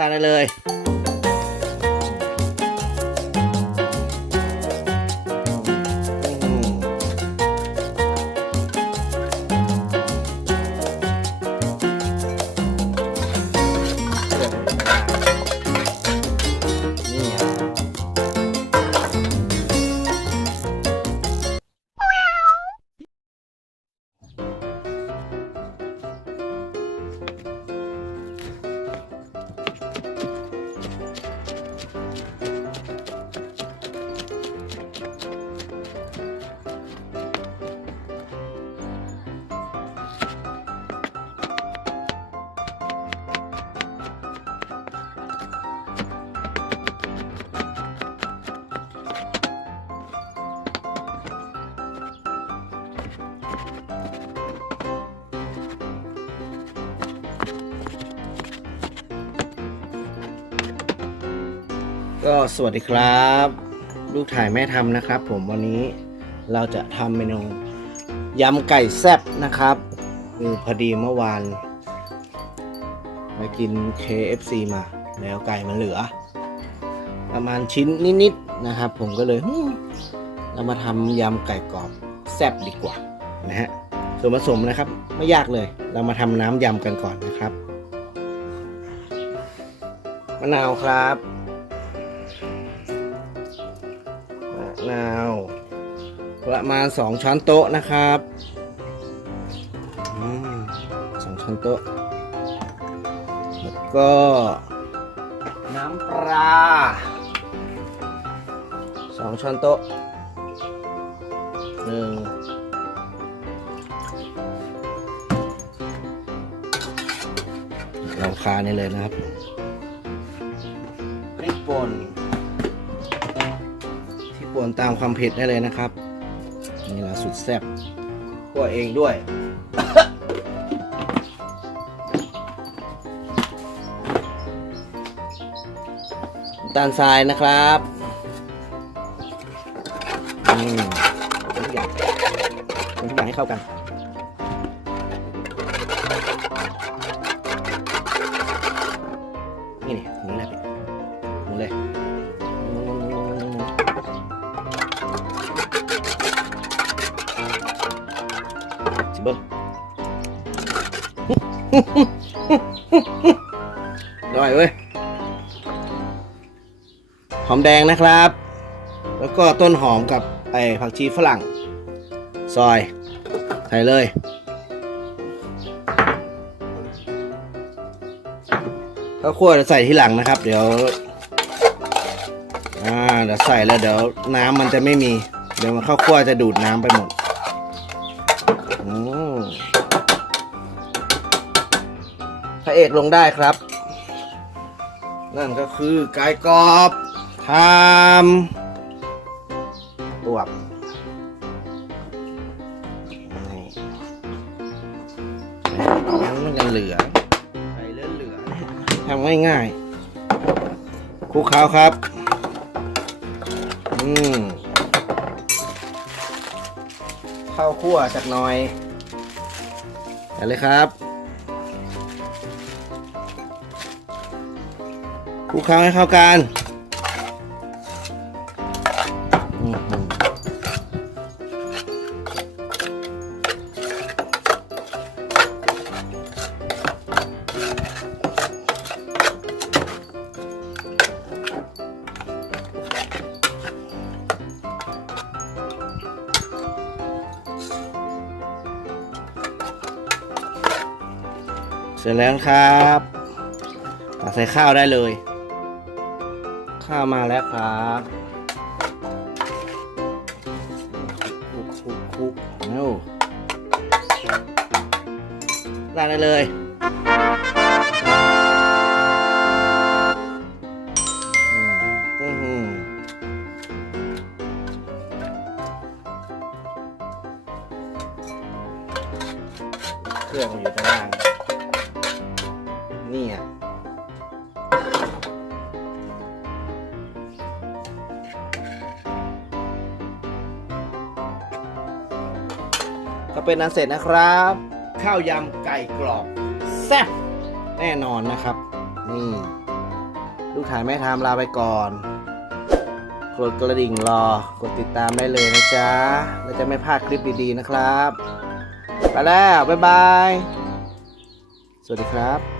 ลาได้เลย ก็สวัสดีครับ ลูกถ่ายแม่ทำนะครับ ผมวันนี้เราจะทำเมนูยำไก่แซ่บนะครับคือพอดีเมื่อวานไปกิน KFC มา แล้วไก่มันเหลือ ประมาณชิ้นนิดๆนะครับ ผมก็เลยเรามาทำยำไก่กรอบแซ่บดีกว่านะฮะส่วนผสมนะครับ ไม่ยากเลย เรามาทำน้ำยำกันก่อนนะครับมะนาวครับ นาว ประมาณ2ช้อนโต๊ะนะครับอสองช้อนโต๊ะ แล้วก็ น้ำปลาสองช้อนโต๊ะหนึ่งลองคานี่เลยนะครับพริกป่น ป่วนตามความเผ็ดได้เลยนะครับ นี่ละสุดแซ่บคั่วเองด้วยตาลทรายนะครับอืมคนทุกอย่างทุกอย่างให้เข้ากันนี่นี่หมุนเลย เบิ้งอร่อยเว้ย หอมแดงนะครับ แล้วก็ต้นหอมกับไอ้ผักชีฝรั่ง ซอย ใส่เลยข้าวคั่วจะใส่ที่หลังนะครับ เดี๋ยว อ่า เดี๋ยวใส่แล้วเดี๋ยวน้ำมันจะไม่มี เดี๋ยวมันข้าวคั่วจะดูดน้ำไปหมด พระเอกลงได้ครับ นั่นก็คือไก่กรอบทำตัวบยังมันยังเหลือไก่เลือเหลือทำง่ายๆคลุกเคล้าครับ อืมข้าวคั่วสักหน่อย ไปเลยครับคลุกเคล้าให้เข้ากัน เสร็จแล้วครับตักใส่ข้าวได้เลย ข้าวมาแล้วครับคุกคลุกคุกเอาราดได้เลยเครื่องอยู่ด้านล่าง นี่อะก็เป็นอันเสร็จนะครับ ข้าวยำไก่กรอบแซ่บแน่นอนนะครับ นี่ ลูกถ่ายแม่ทำลาไปก่อน กดกระดิ่งรอกดติดตามได้เลยนะจ๊ะ แล้วจะไม่พลาดคลิปดีๆนะครับ ไปแล้ว บ๊ายบาย สวัสดีครับ